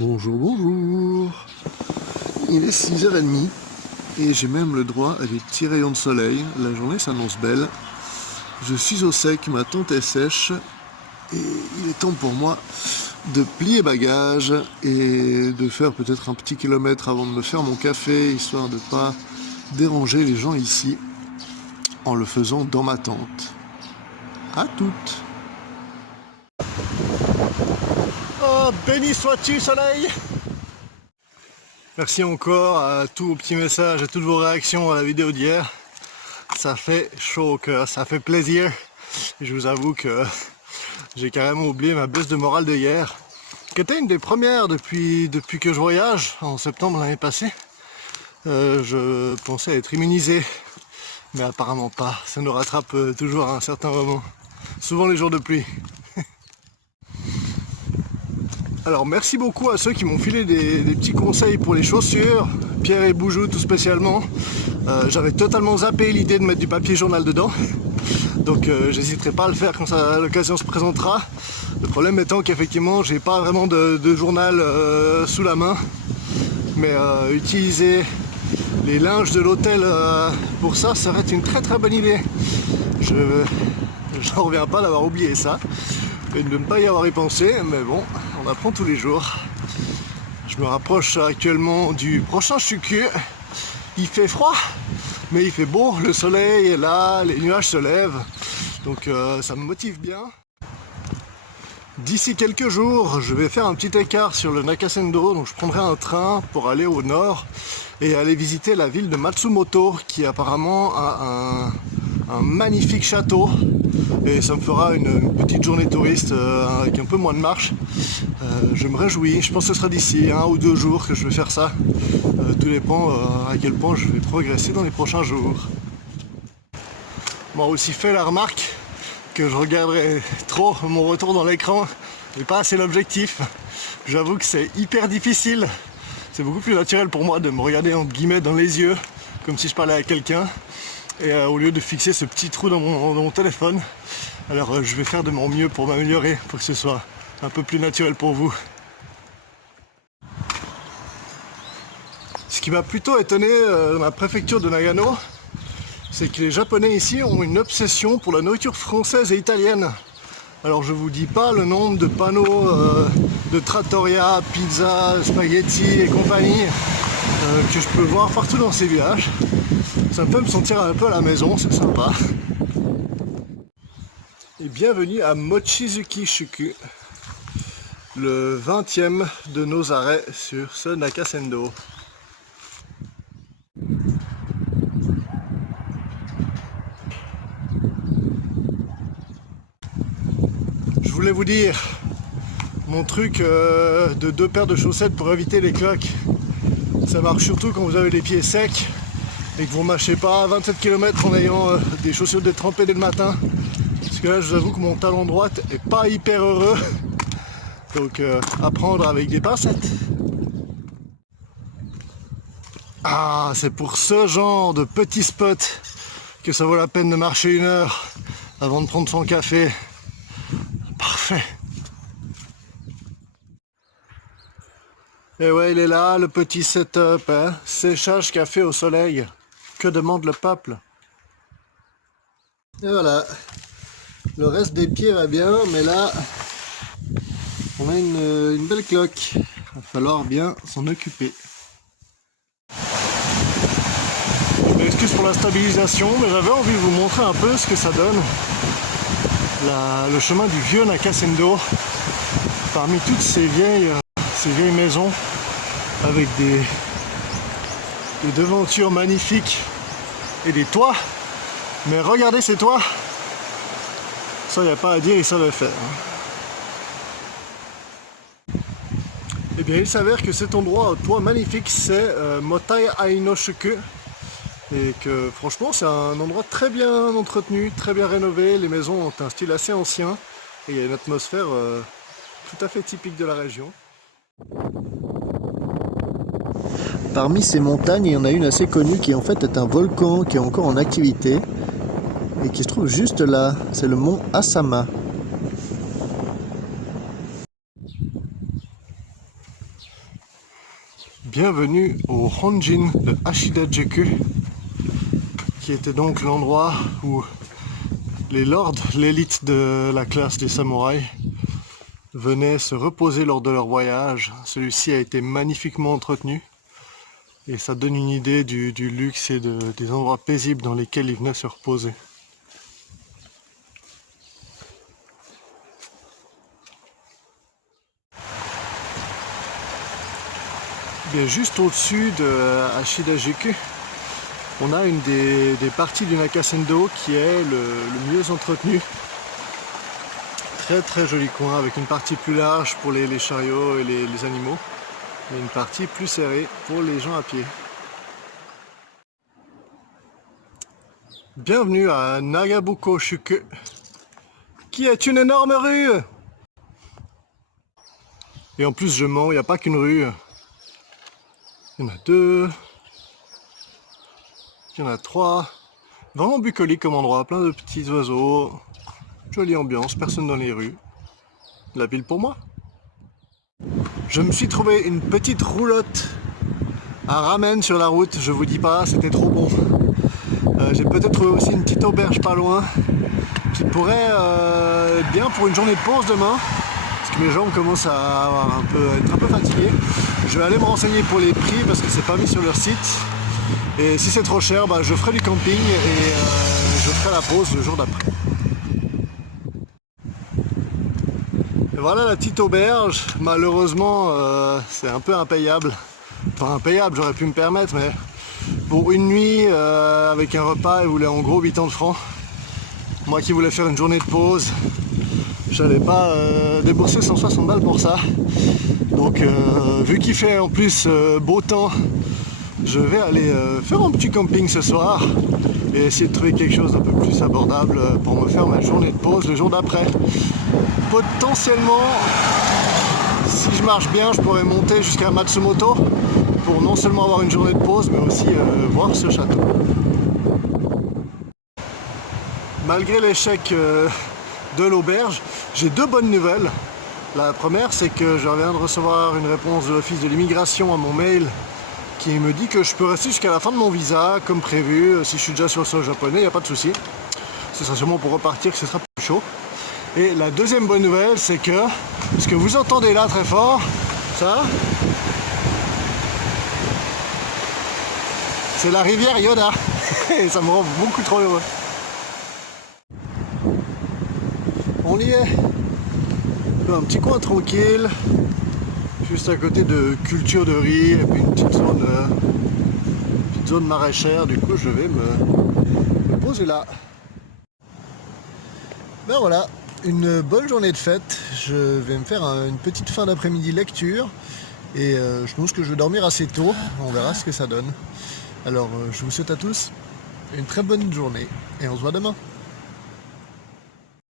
Bonjour, bonjour. Il est 6h30 et j'ai même le droit à des petits rayons de soleil. La journée s'annonce belle. Je suis au sec, ma tente est sèche et il est temps pour moi de plier bagages et de faire peut-être un petit kilomètre avant de me faire mon café, histoire de ne pas déranger les gens ici en le faisant dans ma tente. À toutes. Oh, béni sois-tu, soleil! Merci encore à tous vos petits messages, à toutes vos réactions à la vidéo d'hier. Ça fait chaud au cœur, ça fait plaisir. Je vous avoue que j'ai carrément oublié ma baisse de morale de hier, qui était une des premières depuis que je voyage, en septembre l'année passée. Je pensais être immunisé, mais apparemment pas. Ça nous rattrape toujours à un certain moment, souvent les jours de pluie. Alors merci beaucoup à ceux qui m'ont filé des petits conseils pour les chaussures, Pierre et Boujou tout spécialement. J'avais totalement zappé l'idée de mettre du papier journal dedans, donc j'hésiterai pas à le faire quand l'occasion se présentera. Le problème étant qu'effectivement j'ai pas vraiment de journal sous la main, mais utiliser les linges de l'hôtel pour ça serait une très bonne idée. Je n'en reviens pas d'avoir oublié ça et de ne pas y avoir y pensé, mais bon, on apprend tous les jours. Je me rapproche actuellement du prochain Chuku. Il fait froid, mais il fait beau, le soleil est là, les nuages se lèvent, donc ça me motive bien. D'ici quelques jours, je vais faire un petit écart sur le Nakasendo, donc je prendrai un train pour aller au nord et aller visiter la ville de Matsumoto, qui apparemment a un magnifique château, et ça me fera une petite journée touriste avec un peu moins de marche. Je me réjouis, je pense que ce sera d'ici 1 ou 2 jours que je vais faire ça. Tout dépend à quel point je vais progresser dans les prochains jours. On m'a aussi fait la remarque que je regarderai trop mon retour dans l'écran et pas assez l'objectif. J'avoue que c'est hyper difficile. C'est beaucoup plus naturel pour moi de me regarder entre guillemets dans les yeux, comme si je parlais à quelqu'un, et au lieu de fixer ce petit trou dans mon téléphone. Alors je vais faire de mon mieux pour m'améliorer, pour que ce soit un peu plus naturel pour vous. Ce qui m'a plutôt étonné dans la préfecture de Nagano, c'est que les Japonais ici ont une obsession pour la nourriture française et italienne. Alors je vous dis pas le nombre de panneaux de trattoria, pizza, spaghetti et compagnie que je peux voir partout dans ces villages. Ça me fait me sentir un peu à la maison, c'est sympa. Et bienvenue à Mochizuki Shuku, le 20e de nos arrêts sur ce Nakasendo. Je voulais vous dire mon truc de 2 paires de chaussettes pour éviter les cloques. Ça marche surtout quand vous avez les pieds secs et que vous ne mâchez pas 27 km en ayant des chaussures détrempées dès le matin. Parce que là, je vous avoue que mon talon droite est pas hyper heureux. Donc à prendre avec des pincettes. Ah, c'est pour ce genre de petits spots que ça vaut la peine de marcher 1 heure avant de prendre son café. Parfait. Et ouais, il est là, le petit setup, hein. Séchage café au soleil. Que demande le peuple? Et voilà. Le reste des pieds va bien, mais là, on a une belle cloque. Il va falloir bien s'en occuper. Je m'excuse pour la stabilisation, mais j'avais envie de vous montrer un peu ce que ça donne. Le chemin du vieux Nakasendo, parmi toutes ces vieilles maisons, avec des devantures magnifiques et des toits. Mais regardez ces toits! Ça, il n'y a pas à dire, ils savaient faire. Eh bien, il s'avère que cet endroit au toit magnifique, c'est Motai Aino Shuku. Et que franchement, c'est un endroit très bien entretenu, très bien rénové. Les maisons ont un style assez ancien et il y a une atmosphère tout à fait typique de la région. Parmi ces montagnes, il y en a une assez connue qui en fait est un volcan qui est encore en activité et qui se trouve juste là. C'est le mont Asama. Bienvenue au Honjin de Ashida-juku, qui était donc l'endroit où les lords, l'élite de la classe des samouraïs, venaient se reposer lors de leur voyage. Celui-ci a été magnifiquement entretenu et ça donne une idée du luxe et des endroits paisibles dans lesquels ils venaient se reposer. Bien, juste au-dessus de Ashida-juku, on a une des parties du Nakasendo qui est le mieux entretenu. Très très joli coin avec une partie plus large pour les chariots et les animaux et une partie plus serrée pour les gens à pied. Bienvenue à Nagabuko-shuku, qui est une énorme rue. Et en plus je mens, il n'y a pas qu'une rue. Il y en a deux. Il y en a trois. Vraiment bucolique comme endroit, plein de petits oiseaux. Jolie ambiance, personne dans les rues. La ville pour moi. Je me suis trouvé une petite roulotte à ramen sur la route, je vous dis pas, c'était trop bon. J'ai peut-être trouvé aussi une petite auberge pas loin qui pourrait être bien pour une journée de pause demain, parce que mes jambes commencent à être un peu fatiguées. Je vais aller me renseigner pour les prix parce que c'est pas mis sur leur site. Et si c'est trop cher, je ferai du camping et je ferai la pause le jour d'après. Et voilà la petite auberge. Malheureusement, c'est un peu impayable. Enfin impayable, j'aurais pu me permettre, mais pour une nuit avec un repas, il voulait en gros 80 francs. Moi qui voulais faire une journée de pause, je n'allais pas débourser 160 balles pour ça. Donc vu qu'il fait en plus beau temps, je vais aller faire un petit camping ce soir et essayer de trouver quelque chose d'un peu plus abordable pour me faire ma journée de pause le jour d'après. Potentiellement, si je marche bien, je pourrais monter jusqu'à Matsumoto pour non seulement avoir une journée de pause, mais aussi voir ce château. Malgré l'échec de l'auberge, j'ai deux bonnes nouvelles. La première, c'est que je viens de recevoir une réponse de l'office de l'immigration à mon mail qui me dit que je peux rester jusqu'à la fin de mon visa, comme prévu. Si je suis déjà sur le sol japonais, il n'y a pas de souci. Ce sera sûrement pour repartir que ce sera plus chaud. Et la deuxième bonne nouvelle, c'est que ce que vous entendez là très fort, ça, c'est la rivière Yoda. Et ça me rend beaucoup trop heureux. On y est. Un petit coin tranquille, juste à côté de culture de riz et puis une petite zone maraîchère. Du coup, je vais me poser là. Ben voilà, une bonne journée de fête. Je vais me faire une petite fin d'après-midi lecture et je pense que je vais dormir assez tôt. On verra ce que ça donne. Alors, je vous souhaite à tous une très bonne journée et on se voit demain.